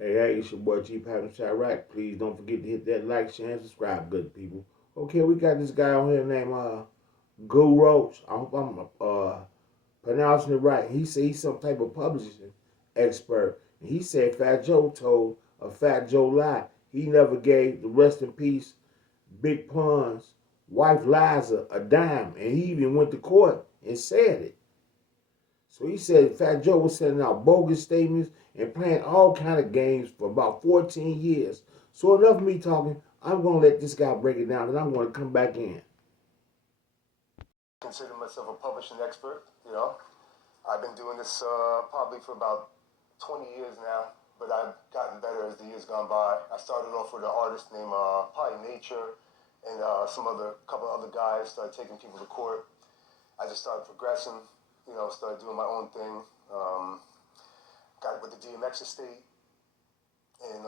Hey, it's your boy Gpac and Chirac. Please don't forget to hit that like, share, and subscribe, good people. Okay, we got this guy on here named GONGU Roach. I hope I'm pronouncing it right. He said he's some type of publishing expert. And he said Fat Joe told a Fat Joe lie. He never gave the rest in peace Big Pun's wife Liza a dime, and he even went to court and said it. So he said Fat Joe was sending out bogus statements and playing all kind of games for about 14 years. So enough of me talking. I'm gonna let this guy break it down, and I'm gonna come back in. Consider myself a publishing expert. I've been doing this probably for about 20 years now, but I've gotten better as the years gone by. I started off with an artist named probably Nature and couple other guys. Started taking people to court. I just started progressing. Started doing my own thing. Got with the DMX estate, and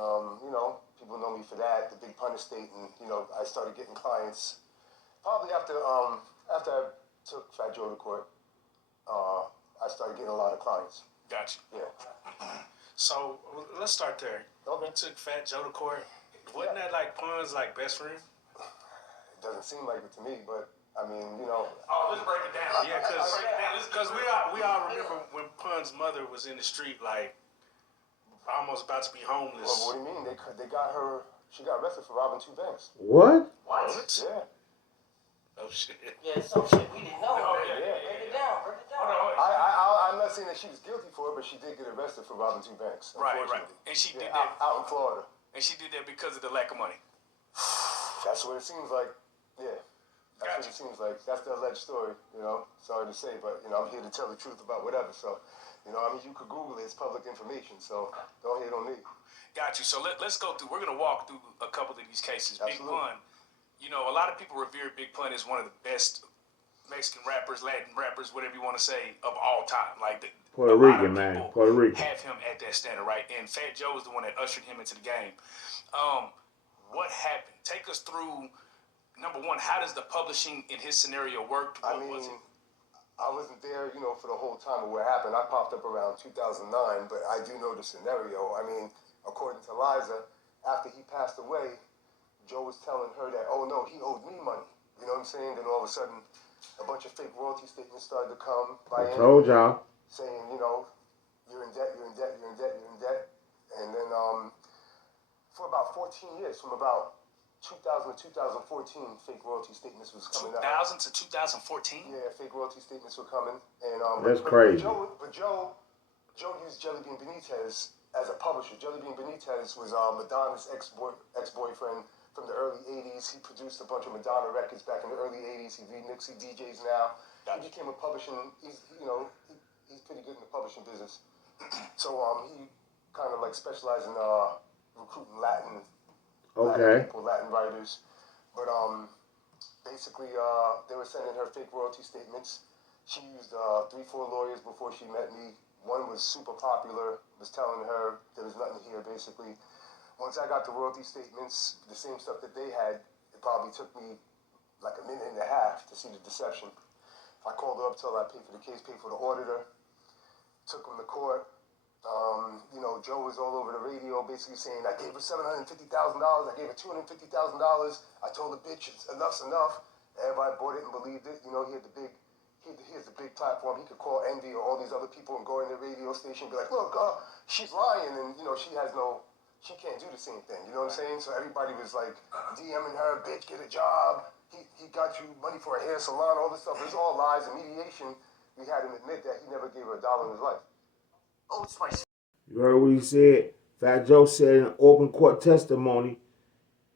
people know me for that. The Big Pun estate, and I started getting clients probably after I took Fat Joe to court. I started getting a lot of clients. Gotcha. Yeah. So let's start there. Okay. You took Fat Joe to court. Wasn't that like Pun's best friend? It doesn't seem like it to me, but I mean, Oh, let's break it down. Yeah, because we all remember when Pun's mother was in the street, almost about to be homeless. Well, what do you mean? They got her. She got arrested for robbing 2 banks. What? What? Yeah. Oh shit. Yeah, some shit we didn't know. Yeah. Break it down. I'm not saying that she was guilty for it, but she did get arrested for robbing 2 banks. Right. And she did that out in Florida. And she did that because of the lack of money. That's what it seems like. Yeah. That's what it seems like. That's the alleged story, Sorry to say, but, I'm here to tell the truth about whatever. So, you could Google it. It's public information. So don't hate on me. Got you. So let's go through. We're going to walk through a couple of these cases. Absolutely. Big Pun, a lot of people revere Big Pun as one of the best Mexican rappers, Latin rappers, whatever you want to say, of all time. Puerto Rican, man. Puerto Rican. Have him at that standard, right? And Fat Joe is the one that ushered him into the game. What happened? Take us through, number one, how does the publishing in his scenario work? I wasn't there, for the whole time of what happened. I popped up around 2009, but I do know the scenario. According to Liza, after he passed away, Joe was telling her that, oh no, he owed me money. You know what I'm saying? Then all of a sudden, a bunch of fake royalty statements started to come by him. Told y'all. Saying, you're in debt, you're in debt, you're in debt, you're in debt. And then for about 14 years, from about 2000 to 2014, fake royalty statements was coming out. 2000 to 2014? Yeah, fake royalty statements were coming. And that's crazy. But Joe used Jelly Bean Benitez as a publisher. Jelly Bean Benitez was Madonna's ex-boyfriend from the early 80s. He produced a bunch of Madonna records back in the early 80s. He remixes DJs now. He became a publishing, he's pretty good in the publishing business. So he kind of specialized in recruiting Latin people, Latin writers. But basically they were sending her fake royalty statements. She used 3-4 lawyers before she met me. One was super popular, was telling her there was nothing here, basically. Once I got the royalty statements, the same stuff that they had, it probably took me like a minute and a half to see the deception. I called her up, told her I paid for the case, paid for the auditor, took him to court. Joe was all over the radio basically saying, I gave her $750,000, I gave her $250,000. I told the bitch, enough's enough. Everybody bought it and believed it. He had he has the big platform. He could call Envy or all these other people and go in the radio station and be like, look, she's lying. And, she can't do the same thing. You know what I'm saying? So everybody was DMing her, bitch, get a job. He got you money for a hair salon, all this stuff. It was all lies and mediation. We had him admit that he never gave her $1 in his life. Oh, it's my. You heard what he said? Fat Joe said in an open court testimony,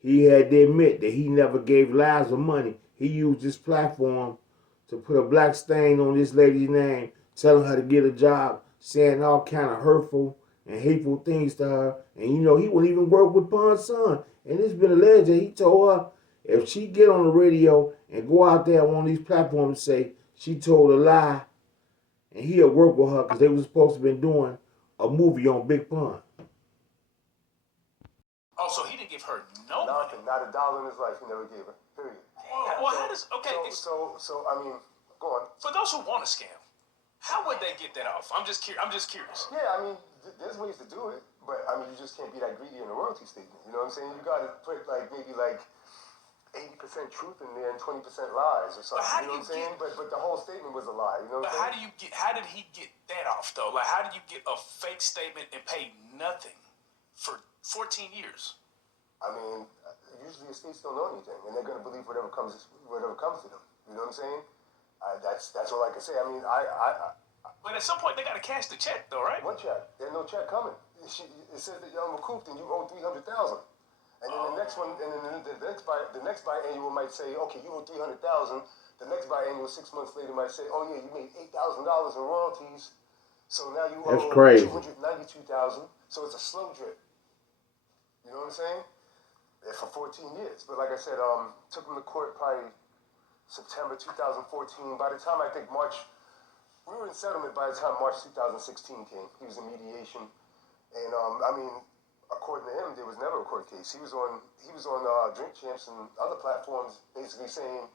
he had to admit that he never gave Liza money. He used this platform to put a black stain on this lady's name, telling her to get a job, saying all kind of hurtful and hateful things to her. And he wouldn't even work with Pun's son. And it's been alleged that he told her if she get on the radio and go out there on one of these platforms and say she told a lie, and he'll work with her because they were supposed to be doing a movie on Big Pun. Oh, so he didn't give her Nothing, not $1 in his life he never gave her, period. Well, how does, okay. So, go on. For those who want to scam, how would they get that off? I'm just curious. Yeah, there's ways to do it, but you producers can't be that greedy in a royalty statement. You know what I'm saying? You got to put like maybe like 80% truth in there and 20% lies or something. how You know do what I'm saying? But the whole statement was a lie. You know what But I'm saying? how did he get that off though? Like, how did you get a fake statement and pay nothing for 14 years? I mean, usually estates don't know anything, and they're gonna believe whatever comes to them. You know what I'm saying? That's all I can say. I mean, But at some point they gotta cash the check though, right? what check? There's no check coming. It says that you're recouped and you owe 300,000. And then the next one, and then the next biannual might say, okay, you owe 300,000. The next biannual 6 months later might say, oh yeah, you made $8,000 in royalties, so now you That's owe crazy. 292,000. So it's a slow drip. You know what I'm saying? Yeah, for 14 years. But like I said, took him to court probably September 2014. By the time I think March, we were in settlement by the time March 2016 came. He was in mediation, and I mean, according to him, there was never a court case. He was on Drink Champs and other platforms, basically saying,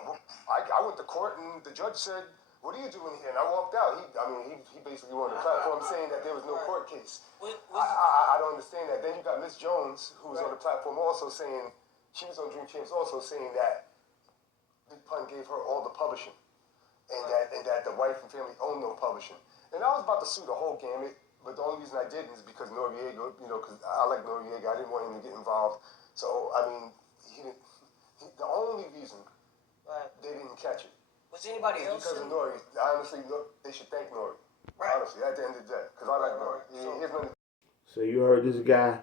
I went to court and the judge said, "What are you doing here?" And I walked out. He basically went on the platform saying that there was no court case. I don't understand that. Then you got Miss Jones, who was on the platform, also saying she was on Drink Champs, also saying that Big Pun gave her all the publishing, and that the wife and family owned no publishing. And I was about to sue the whole gamut. But the only reason I didn't is because Noriega, because I like Noriega. I didn't want him to get involved. So, I mean, the only reason they didn't catch it Was anybody else? because of Nori. Honestly, they should thank Nori. Right. Honestly, at the end of the day. Because I like Nori. So you heard this guy,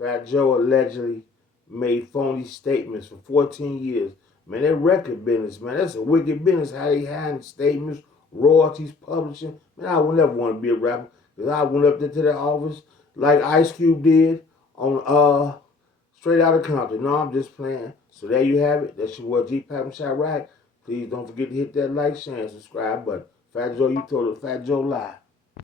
Fat Joe, allegedly made phony statements for 14 years. Man, that record business, man, that's a wicked business. How they hide statements, royalties, publishing. Man, I would never want to be a rapper because I went up there to the office like Ice Cube did on Straight Outta Compton. No, I'm just playing. So there you have it. That's your boy Gpac and Chirac. Please don't forget to hit that like, share, and subscribe button. Fat Joe, you told a Fat Joe lie.